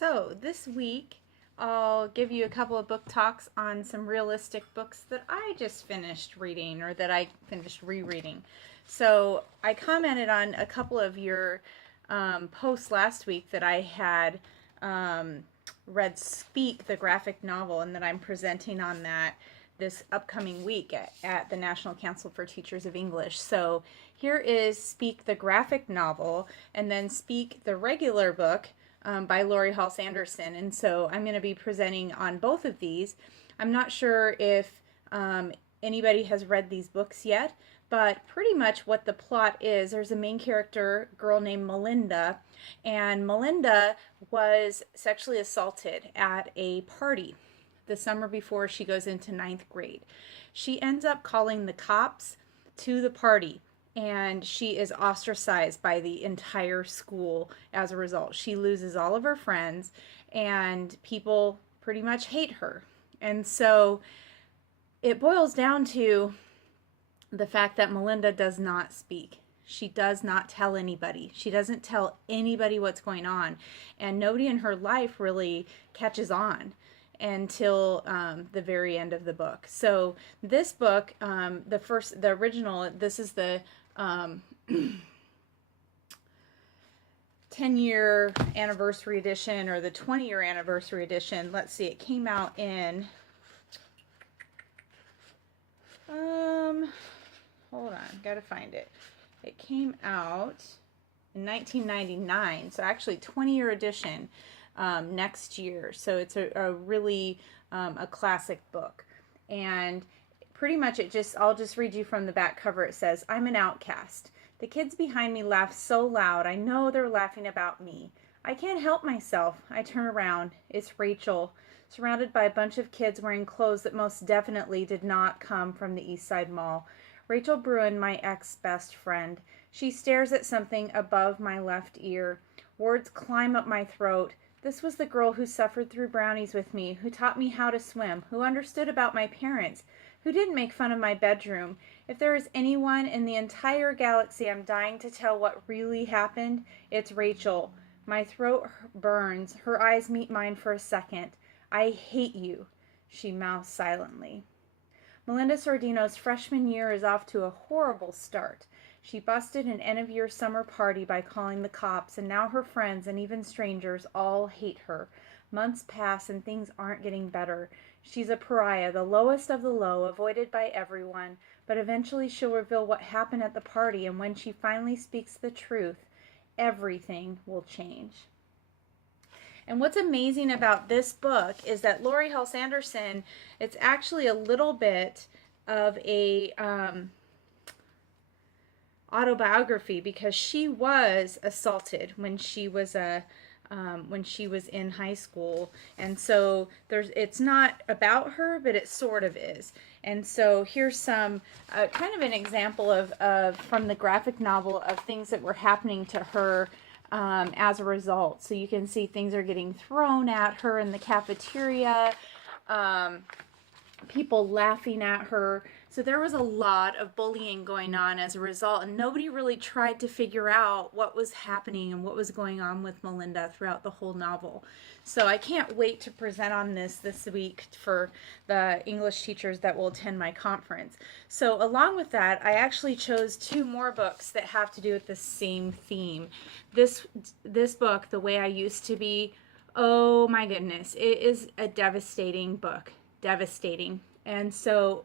So this week I'll give you a couple of book talks on some realistic books that I just finished reading or that I finished rereading. So I commented on a couple of your posts last week that I had read Speak, the graphic novel, and that I'm presenting on that this upcoming week at the National Council for Teachers of English. So here is Speak, the graphic novel, and then Speak, the regular book, by Laurie Halse. And so I'm going to be presenting on both of these. I'm not sure if anybody has read these books yet, but pretty much what the plot is, there's a main character, girl named Melinda, and Melinda was sexually assaulted at a party the summer before she goes into ninth grade. She ends up calling the cops to the party, and she is ostracized by the entire school as a result. She loses all of her friends, and people pretty much hate her. And so it boils down to the fact that Melinda does not speak. She does not tell anybody. She doesn't tell anybody what's going on. And nobody in her life really catches on until the very end of the book. So this book, the original, this is the 10-year anniversary edition or the 20-year anniversary edition. Let's see, it came out in, hold on, gotta find it. It came out in 1999, so actually 20-year edition next year. So it's a really a classic book. And pretty much I'll just read you from the back cover. It says, "I'm an outcast. The kids behind me laugh so loud, I know they're laughing about me. I can't help myself. I turn around. It's Rachel, surrounded by a bunch of kids wearing clothes that most definitely did not come from the East Side Mall. Rachel Bruin, my ex-best friend. She stares at something above my left ear. Words climb up my throat. This was the girl who suffered through brownies with me, who taught me how to swim, who understood about my parents, who didn't make fun of my bedroom. If there is anyone in the entire galaxy I'm dying to tell what really happened, it's Rachel. My throat burns. Her eyes meet mine for a second. I hate you," she mouths silently. Melinda Sordino's freshman year is off to a horrible start. She busted an end-of-year summer party by calling the cops, and now her friends and even strangers all hate her. Months pass and things aren't getting better. She's a pariah, the lowest of the low, avoided by everyone, but eventually she'll reveal what happened at the party, and when she finally speaks the truth, everything will change. And what's amazing about this book is that Laurie Halse Anderson, it's actually a little bit of a autobiography, because she was assaulted when she was in high school, and so it's not about her, but it sort of is. And so here's some kind of an example of from the graphic novel of things that were happening to her as a result. So you can see things are getting thrown at her in the cafeteria, people laughing at her. So there was a lot of bullying going on as a result, and nobody really tried to figure out what was happening and what was going on with Melinda throughout the whole novel. So I can't wait to present on this week for the English teachers that will attend my conference. So along with that, I actually chose two more books that have to do with the same theme. This book, The Way I Used to Be, oh my goodness, it is a devastating book. Devastating. And so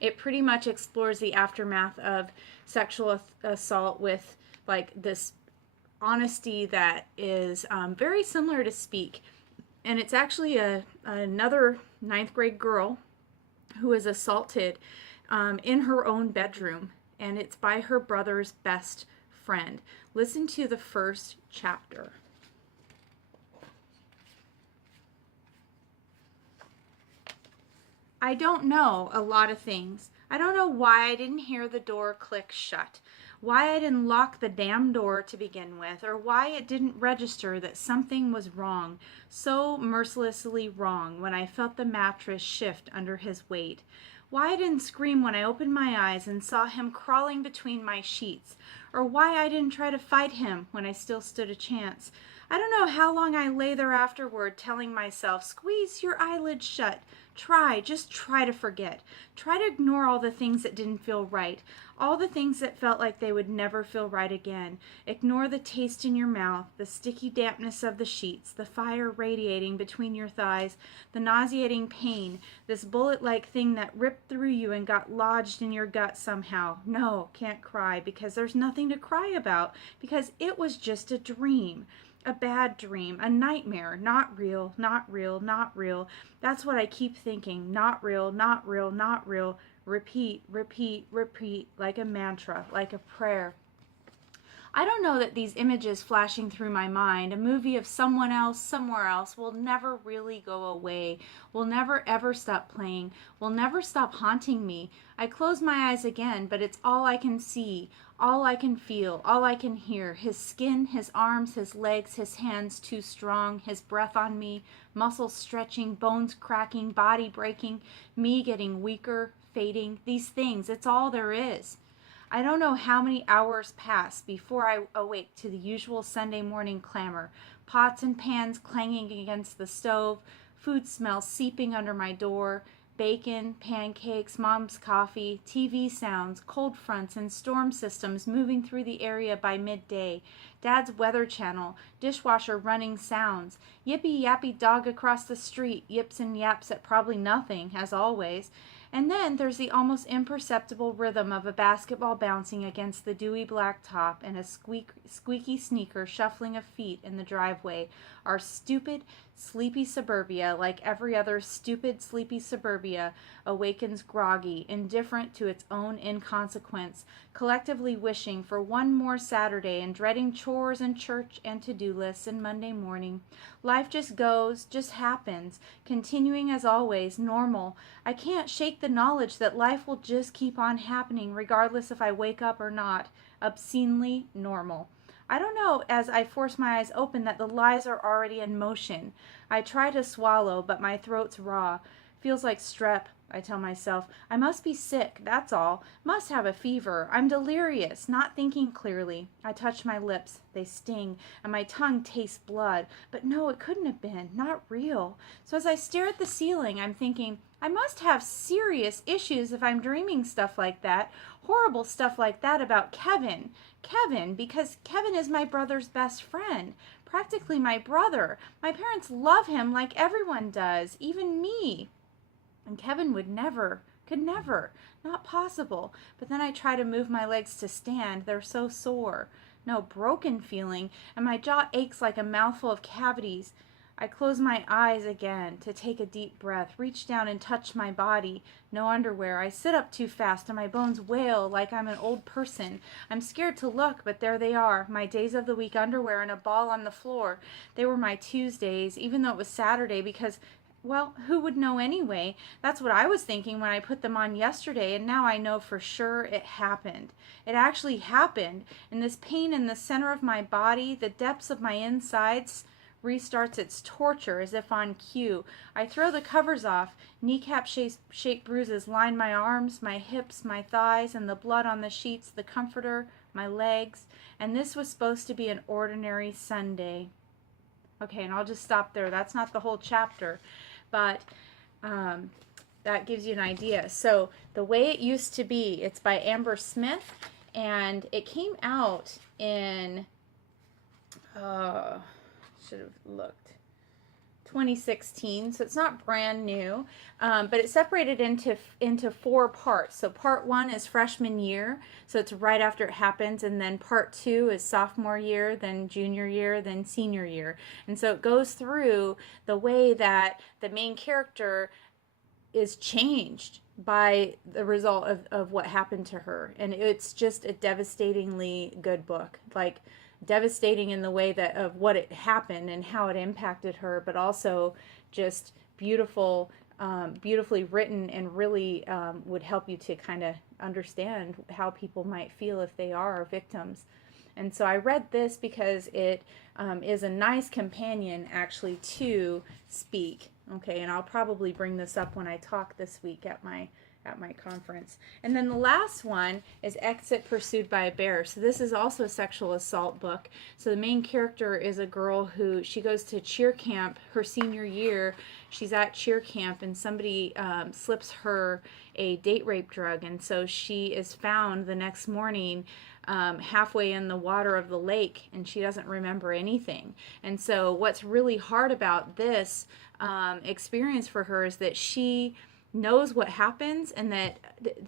it pretty much explores the aftermath of sexual assault with like this honesty that is very similar to Speak. And it's actually another ninth grade girl who is assaulted in her own bedroom, and it's by her brother's best friend. Listen to the first chapter. "I don't know a lot of things. I don't know why I didn't hear the door click shut, why I didn't lock the damn door to begin with, or why it didn't register that something was wrong, so mercilessly wrong, when I felt the mattress shift under his weight. Why I didn't scream when I opened my eyes and saw him crawling between my sheets, or why I didn't try to fight him when I still stood a chance. I don't know how long I lay there afterward, telling myself, squeeze your eyelids shut. Just try to forget. Try to ignore all the things that didn't feel right, all the things that felt like they would never feel right again. Ignore the taste in your mouth, the sticky dampness of the sheets, the fire radiating between your thighs, the nauseating pain, this bullet-like thing that ripped through you and got lodged in your gut somehow. No, can't cry, because there's nothing to cry about, because it was just a dream. A bad dream, a nightmare, not real, not real, not real. That's what I keep thinking. Not real, not real, not real. Repeat, repeat, repeat, like a mantra, like a prayer. I don't know that these images flashing through my mind, a movie of someone else, somewhere else, will never really go away, will never ever stop playing, will never stop haunting me. I close my eyes again, but it's all I can see, all I can feel, all I can hear. His skin, his arms, his legs, his hands too strong, his breath on me, muscles stretching, bones cracking, body breaking, me getting weaker, fading. These things, it's all there is. I don't know how many hours pass before I awake to the usual Sunday morning clamor, pots and pans clanging against the stove, food smells seeping under my door, bacon, pancakes, mom's coffee, TV sounds, cold fronts, and storm systems moving through the area by midday, dad's weather channel, dishwasher running sounds, yippy-yappy dog across the street, yips and yaps at probably nothing, as always. And then there's the almost imperceptible rhythm of a basketball bouncing against the dewy black top and a squeaky sneaker shuffling of feet in the driveway. Our stupid, sleepy suburbia, like every other stupid, sleepy suburbia, awakens groggy, indifferent to its own inconsequence, collectively wishing for one more Saturday and dreading chores and church and to-do lists and Monday morning. Life just goes, just happens, continuing as always, normal. I can't shake the knowledge that life will just keep on happening regardless if I wake up or not. Obscenely normal. I don't know, as I force my eyes open, that the lies are already in motion. I try to swallow, but my throat's raw. Feels like strep, I tell myself. I must be sick, that's all. Must have a fever. I'm delirious, not thinking clearly. I touch my lips. They sting, and my tongue tastes blood. But no, it couldn't have been. Not real. So as I stare at the ceiling, I'm thinking, I must have serious issues if I'm dreaming stuff like that. Horrible stuff like that about Kevin. Kevin, because Kevin is my brother's best friend. Practically my brother. My parents love him like everyone does, even me. And Kevin could never, not possible. But then I try to move my legs to stand. They're so sore. No, broken feeling, and my jaw aches like a mouthful of cavities. I close my eyes again to take a deep breath, reach down and touch my body. No underwear. I sit up too fast and my bones wail like I'm an old person. I'm scared to look, but there they are, my days of the week underwear and a ball on the floor. They were my Tuesdays, even though it was Saturday, because, well, who would know anyway? That's what I was thinking when I put them on yesterday, and now I know for sure it happened. It actually happened, and this pain in the center of my body, the depths of my insides, restarts its torture as if on cue. I throw the covers off. Kneecap-shaped bruises line my arms, my hips, my thighs, and the blood on the sheets, the comforter, my legs. And this was supposed to be an ordinary Sunday. Okay, and I'll just stop there. That's not the whole chapter, but that gives you an idea. So The Way It Used to Be, it's by Amber Smith, and it came out in... should have looked, 2016, so it's not brand new, but it's separated into 4 parts. So part 1 is freshman year, so it's right after it happens, and then part 2 is sophomore year, then junior year, then senior year. And so it goes through the way that the main character is changed by the result of what happened to her, and it's just a devastatingly good book. Like, devastating in the way that of what it happened and how it impacted her, but also just beautiful, beautifully written, and really would help you to kind of understand how people might feel if they are victims. And so I read this because it is a nice companion actually to Speak. Okay, and I'll probably bring this up when I talk this week at my at my conference. And then the last one is Exit Pursued by a Bear. So this is also a sexual assault book. So the main character is a girl who, she goes to cheer camp her senior year. She's at cheer camp and somebody slips her a date rape drug, and so she is found the next morning halfway in the water of the lake, and she doesn't remember anything. And so what's really hard about this experience for her is that she knows what happens, and that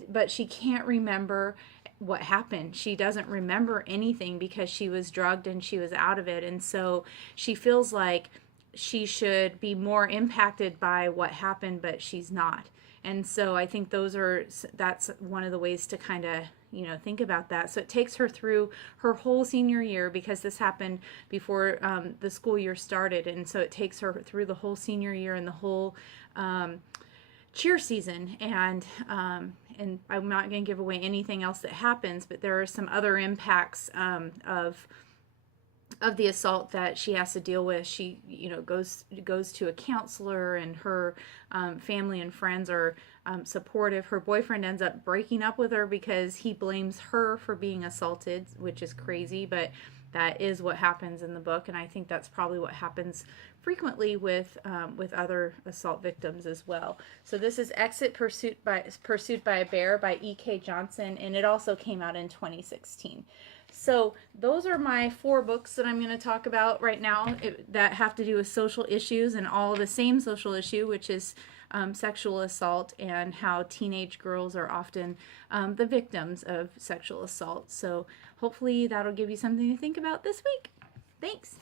but she can't remember what happened. She doesn't remember anything because she was drugged and she was out of it. And so she feels like she should be more impacted by what happened, but she's not. And so I think that's one of the ways to kind of, think about that. So it takes her through her whole senior year, because this happened before the school year started. And so it takes her through the whole senior year and the whole cheer season. And I'm not going to give away anything else that happens, but there are some other impacts of the assault that she has to deal with. She, goes to a counselor, and her family and friends are supportive. Her boyfriend ends up breaking up with her because he blames her for being assaulted, which is crazy, but that is what happens in the book, and I think that's probably what happens frequently with other assault victims as well. So this is Exit Pursued by a Bear by E.K. Johnson, and it also came out in 2016. So those are my 4 books that I'm going to talk about right now that have to do with social issues, and all the same social issue, which is sexual assault, and how teenage girls are often the victims of sexual assault. So hopefully that'll give you something to think about this week. Thanks.